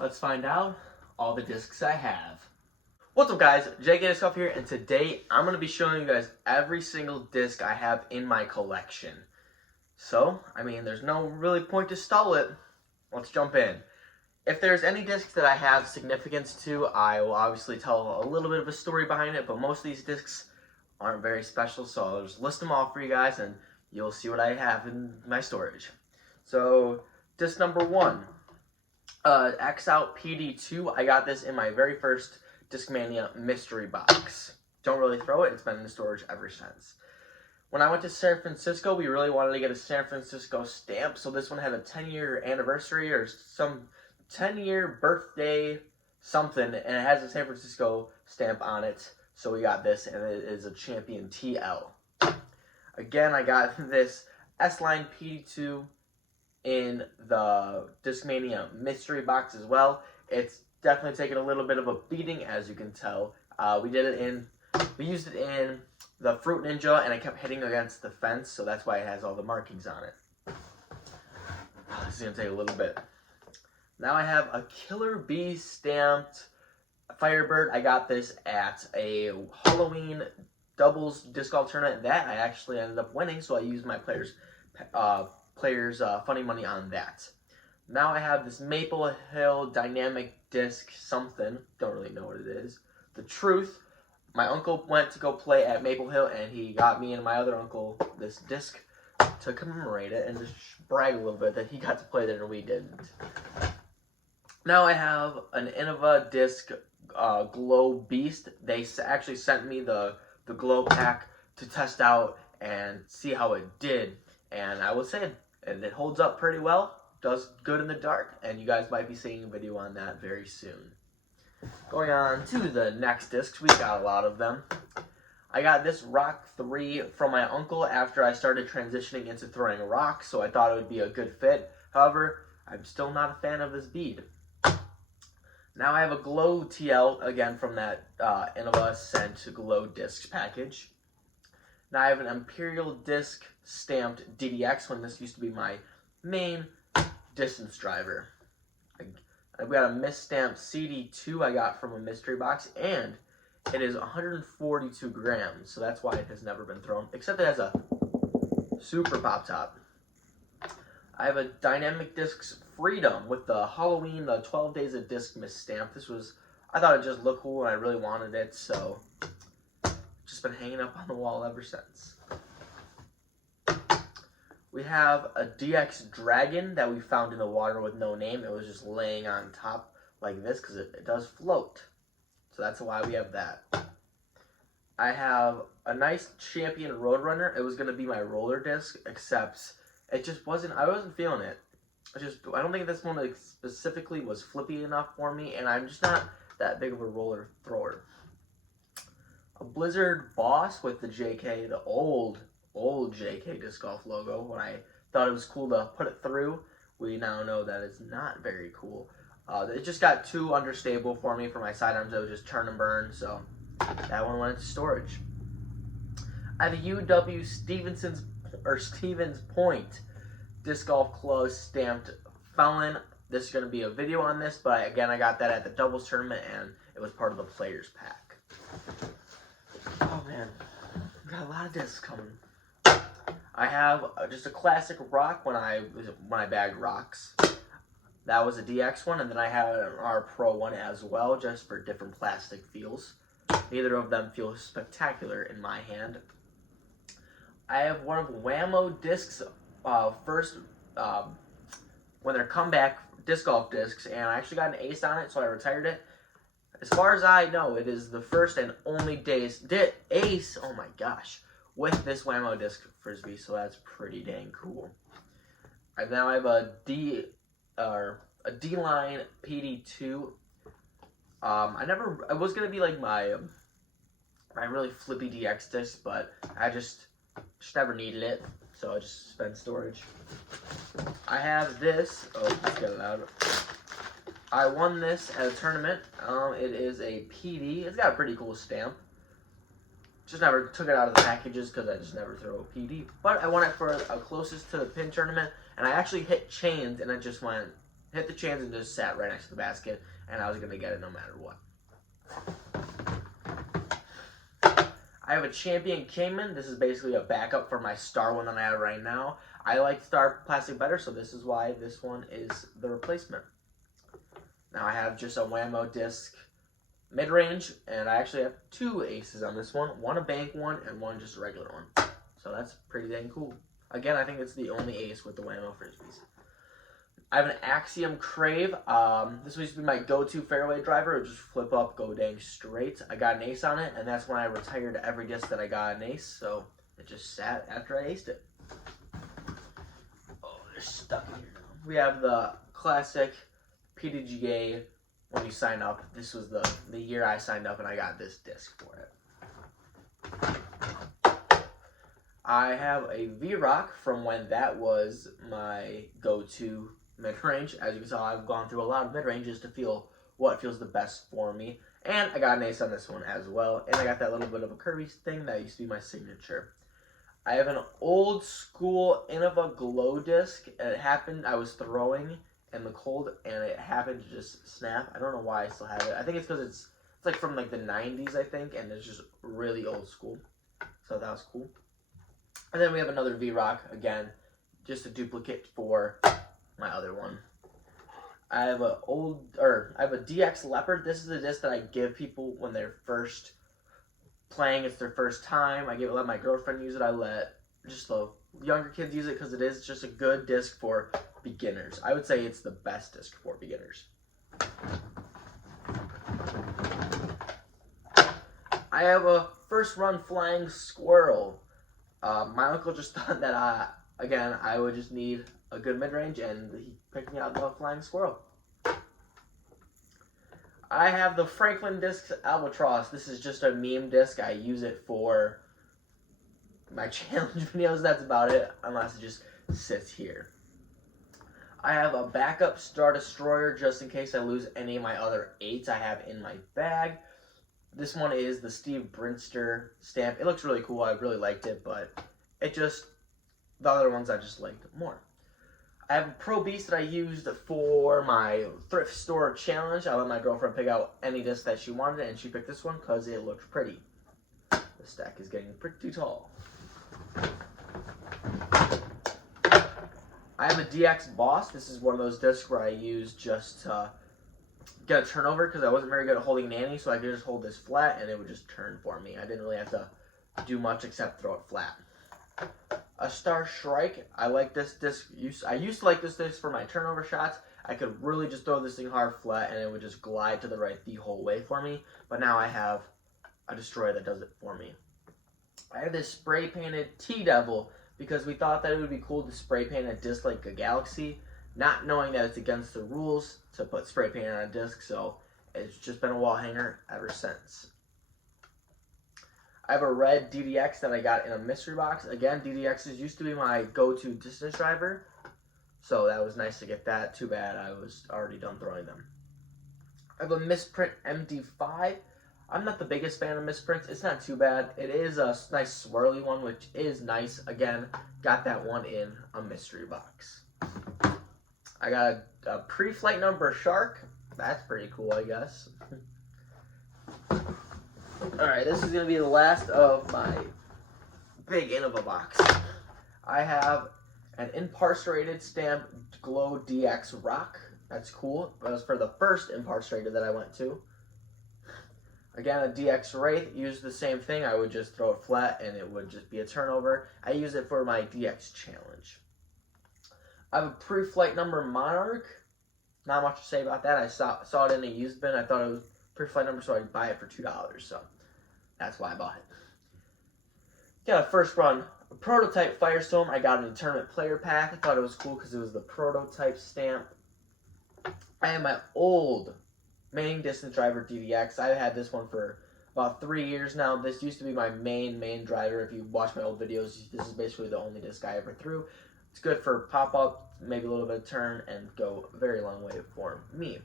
Let's find out all the discs I have. What's up guys, JKshop here, and today I'm going to be showing you guys every single disc I have in my collection. So, there's no really point to stall it. Let's jump in. If there's any discs that I have significance to, I will obviously tell a little bit of a story behind it, but most of these discs aren't very special, so I'll just list them all for you guys and you'll see what I have in my storage. So, disc number 1. Out PD2. I got this in my very first Discmania mystery box. Don't really throw it. It's been in the storage ever since. When I went to San Francisco, we really wanted to get a San Francisco stamp, so this one had a 10-year anniversary or some 10-year birthday something, and it has a San Francisco stamp on it. So we got this, and it is a Champion TL. Again, I got this S-Line PD2 in the Discmania mystery box as well. It's definitely taken a little bit of a beating, as you can tell. We used it in the Fruit Ninja, and I kept hitting against the fence, so that's why it has all the markings on it. This is gonna take a little bit. Now I have a Killer Bee stamped Firebird. I got this at a Halloween doubles disc golf tournament that I actually ended up winning, so I used my players' funny money on that. Now I have this Maple Hill dynamic disc something. Don't really know what it is. The Truth. My uncle went to go play at Maple Hill, and he got me and my other uncle this disc to commemorate it and just brag a little bit that he got to play there and we didn't. Now I have an Innova disc Glow Beast. They actually sent me the Glow pack to test out and see how it did. And I would say it holds up pretty well, does good in the dark, and you guys might be seeing a video on that very soon. Going on to the next discs, we got a lot of them. I got this Rock 3 from my uncle after I started transitioning into throwing rocks, so I thought it would be a good fit. However, I'm still not a fan of this bead. Now I have a Glow TL, again from that Innova sent Glow Discs package. Now I have an Imperial Disc stamped DDX, when this used to be my main distance driver. I've got a misstamped CD2 I got from a mystery box, and it is 142 grams, so that's why it has never been thrown, except it has a super pop top. I have a Dynamic Discs Freedom with the Halloween, the 12 Days of Disc misstamp. I thought it just looked cool and I really wanted it, so just been hanging up on the wall ever since. We have a DX Dragon that we found in the water with no name. It was just laying on top like this because it does float. So that's why we have that. I have a nice Champion Roadrunner. It was going to be my roller disc, except it just wasn't, I wasn't feeling it. I don't think this one specifically was flippy enough for me, and I'm just not that big of a roller thrower. A Blizzard Boss with the JK, the old JK disc golf logo. When I thought it was cool to put it through, we now know that it's not very cool. It just got too understable for me for my sidearms. It would just turn and burn, so that one went into storage. I have a UW Stevens Point disc golf close stamped Felon. This is going to be a video on this, but again, I got that at the doubles tournament, and it was part of the players pack. Oh man, we got a lot of discs coming. I have just a classic rock when I bagged rocks. That was a DX one, and then I had an R Pro one as well, just for different plastic feels. Neither of them feel spectacular in my hand. I have one of Wham-O discs when they're comeback disc golf discs, and I actually got an ace on it, so I retired it. As far as I know, it is the first and only ace, oh my gosh, with this Wham-O disc frisbee, so that's pretty dang cool. And now I have a D-Line PD2. It was gonna be like my really flippy DX disc, but I just never needed it, so I just spent storage. I have this. Oh, let's get it out. I won this at a tournament. It is a PD. It's got a pretty cool stamp. Just never took it out of the packages because I just never throw a PD. But I won it for a closest to the pin tournament, and I actually hit chains, and it just went hit the chance and just sat right next to the basket, and I was going to get it no matter what. I have a Champion Caiman. This is basically a backup for my Star one that I have right now. I like Star Plastic better, so this is why this one is the replacement. Now I have just a Wham-O disc mid-range, and I actually have 2 aces on this one. One a bank one, and one just a regular one. So that's pretty dang cool. Again, I think it's the only ace with the Wham-O frisbees. I have an Axiom Crave. This used to be my go-to fairway driver. It would just flip up, go dang straight. I got an ace on it, and that's when I retired every disc that I got an ace. So it just sat after I aced it. Oh, they're stuck in here now. We have the classic PDGA when you sign up. This was the year I signed up, and I got this disc for it. I have a V-Rock from when that was my go-to mid-range. As you can tell, I've gone through a lot of mid-ranges to feel what feels the best for me. And I got an ace on this one as well. And I got that little bit of a curvy thing that used to be my signature. I have an old school Innova glow disc. And it happened, I was throwing in the cold, and it happened to just snap. I don't know why I still have it. I think it's because it's like from like the 90s, I think. And it's just really old school. So that was cool. And then we have another V-Rock, again, just a duplicate for my other one. I have a DX Leopard. This is the disc that I give people when they're first playing. It's their first time. Let my girlfriend use it. I let just the younger kids use it because it is just a good disc for beginners. I would say it's the best disc for beginners. I have a first run Flying Squirrel. My uncle just thought that again, I would just need a good mid-range, and he picked me out the Flying Squirrel. I have the Franklin disc Albatross. This is just a meme disc. I use it for my challenge videos. That's about it, unless it just sits here. I have a backup Star Destroyer just in case I lose any of my other 8s I have in my bag. This one is the Steve Brinster stamp. It looks really cool. I really liked it, but the other ones I just liked more. I have a Pro Beast that I used for my thrift store challenge. I let my girlfriend pick out any disc that she wanted, and she picked this one because it looked pretty. The stack is getting pretty tall. I have a DX Boss. This is one of those discs where I use just to get a turnover because I wasn't very good at holding Nanny, so I could just hold this flat and it would just turn for me. I didn't really have to do much except throw it flat. A Star Shrike. I like this disc. I used to like this disc for my turnover shots. I could really just throw this thing hard flat and it would just glide to the right the whole way for me. But now I have a Destroyer that does it for me. I have this spray painted T-Devil because we thought that it would be cool to spray paint a disc like a Galaxy, not knowing that it's against the rules to put spray paint on a disc, so it's just been a wall hanger ever since. I have a red DDX that I got in a mystery box. Again, DDXs used to be my go-to distance driver, so that was nice to get that. Too bad I was already done throwing them. I have a Misprint Md5. I'm not the biggest fan of misprints. It's not too bad. It is a nice swirly one, which is nice. Again, got that one in a mystery box. I got a pre-flight number Shark. That's pretty cool, I guess. Alright, this is going to be the last of my big Innova box. I have an Incarcerated Stamp Glow DX Rock. That's cool. That was for the first Incarcerated that I went to. Again, a DX Wraith, used the same thing. I would just throw it flat and it would just be a turnover. I use it for my DX challenge. I have a pre-flight number Monarch. Not much to say about that. I saw it in a used bin. I thought it was pre-flight number, so I'd buy it for $2. So that's why I bought it. Got a first run a prototype Firestorm. I got in a tournament player pack. I thought it was cool because it was the prototype stamp. I have my old main distance driver DDX. I've had this one for about 3 years now. This used to be my main driver. If you watch my old videos, this is basically the only disc I ever threw. It's good for pop-up, maybe a little bit of turn, and go a very long way for me.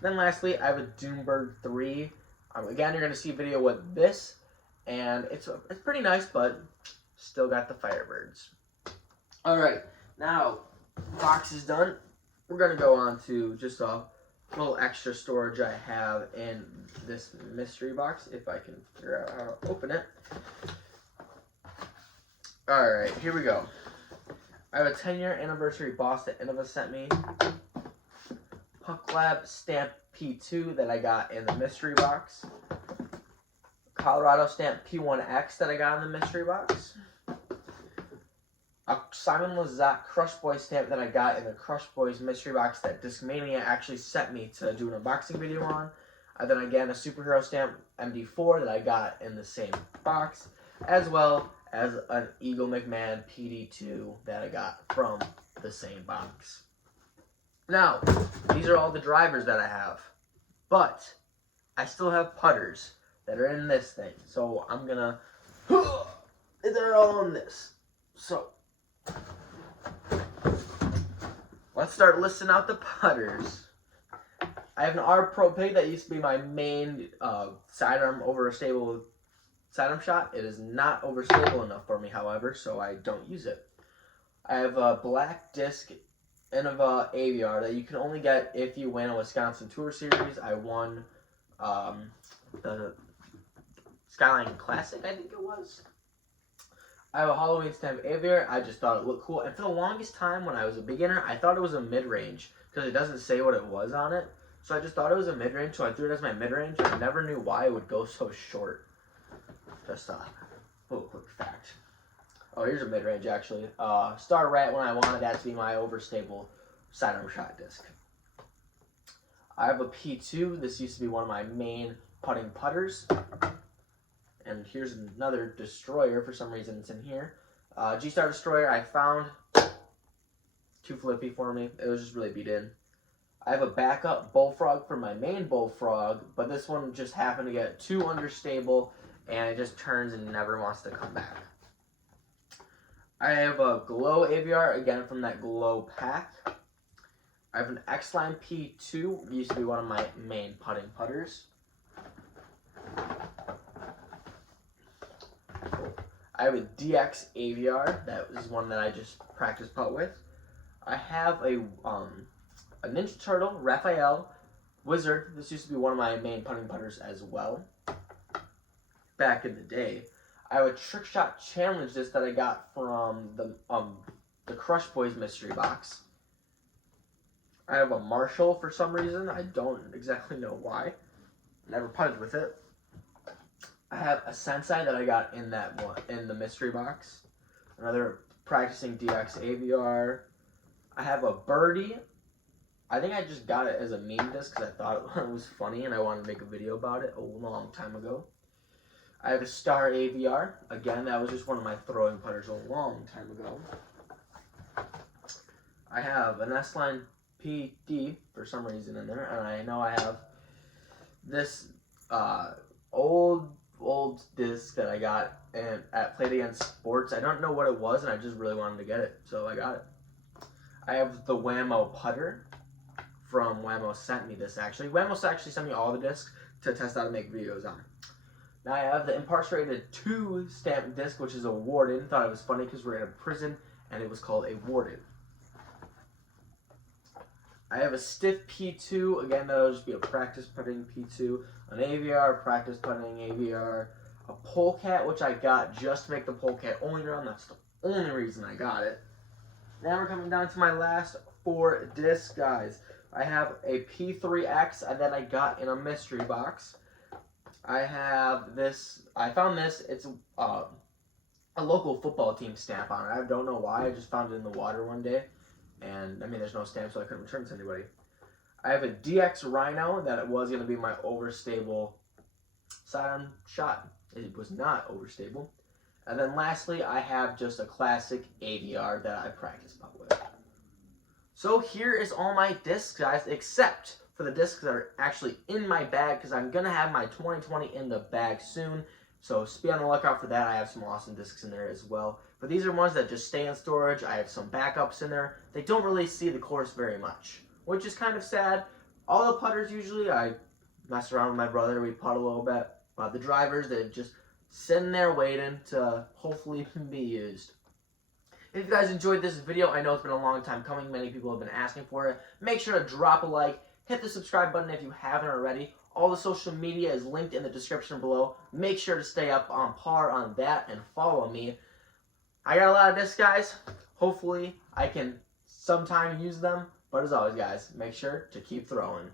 Then lastly, I have a Doombird 3. Again, you're going to see a video with this, and it's pretty nice, but still got the Firebirds. Alright, now, box is done. we're going to go on to just a little extra storage I have in this mystery box, if I can figure out how to open it. Alright, here we go. I have a 10-year anniversary boss that Innova sent me. Puck Lab Stamp P2 that I got in the mystery box. Colorado Stamp P1X that I got in the mystery box. A Simon Lizotte Crush Boys stamp that I got in the Crush Boys mystery box that Discmania actually sent me to do an unboxing video on. And then again, a superhero stamp MD4 that I got in the same box, as well as an Eagle McMahon PD2 that I got from the same box. Now, these are all the drivers that I have, but I still have putters that are in this thing. So I'm gonna, they're all in this. So let's start listing out the putters. I have an R Pro Pig that used to be my main sidearm overstable sidearm shot. It is not overstable enough for me, however, so I don't use it. I have a black disc Innova AVR that you can only get if you win a Wisconsin Tour Series. I won the Skyline Classic, I think it was. I have a Halloween stamp aviator. I just thought it looked cool. And for the longest time when I was a beginner, I thought it was a mid-range because it doesn't say what it was on it. So I just thought it was a mid-range, so I threw it as my mid-range. I never knew why it would go so short. Just a little quick fact. Oh, here's a mid-range actually. Star Rat when I wanted that to be my overstable sidearm shot disc. I have a P2. This used to be one of my main putting putters. And here's another Destroyer. For some reason it's in here. G-Star Destroyer I found. Too flippy for me. It was just really beat in. I have a backup Bullfrog for my main Bullfrog, but this one just happened to get too understable and it just turns and never wants to come back. I have a Glow AVR, again from that Glow pack. I have an X-Line P2, used to be one of my main putting putters. I have a DX AVR, that was one that I just practice putt with. I have a Ninja Turtle Raphael Wizard. This used to be one of my main putting putters as well, back in the day. I have a Trick Shot Challenge disc that I got from the Crush Boys mystery box. I have a Marshall for some reason. I don't exactly know why. Never putted with it. I have a Sensei that I got in that one in the mystery box. Another practicing DX AVR. I have a Birdie. I think I just got it as a meme disc because I thought it was funny and I wanted to make a video about it a long time ago. I have a Star AVR. Again, that was just one of my throwing putters a long time ago. I have an S-Line PD for some reason in there, and I know I have this old disc that I got at Played Against Sports. I don't know what it was, and I just really wanted to get it, so I got it. I have the Wham-O Putter from Wham-O sent me this actually. Wham-O actually sent me all the discs to test out and make videos on. Now I have the Incarcerated 2 stamp disc, which is a Warden. Thought it was funny because we're in a prison, and it was called a Warden. I have a Stiff P2. Again, that'll just be a practice putting P2. An AVR, practice putting AVR. A Polecat, which I got just to make the Polecat only run. That's the only reason I got it. Now we're coming down to my last 4 discs, guys. I have a P3X that I got in a mystery box. I have this. I found this. It's a local football team stamp on it. I don't know why. I just found it in the water one day. And, I mean, there's no stamp, so I couldn't return it to anybody. I have a DX Rhino that was going to be my overstable sidearm shot. It was not overstable. And then lastly, I have just a classic AVR that I practice putt with. So here is all my discs, guys, except for the discs that are actually in my bag, because I'm going to have my 2020 in the bag soon. So be on the lookout for that. I have some awesome discs in there as well. But these are ones that just stay in storage. I have some backups in there. They don't really see the course very much, which is kind of sad. All the putters usually, I mess around with my brother. We putt a little bit. But the drivers, they're just sitting there waiting to hopefully be used. If you guys enjoyed this video, I know it's been a long time coming. Many people have been asking for it. Make sure to drop a like. Hit the subscribe button if you haven't already. All the social media is linked in the description below. Make sure to stay up on par on that and follow me. I got a lot of discs, guys. Hopefully, I can sometime use them. But as always, guys, make sure to keep throwing.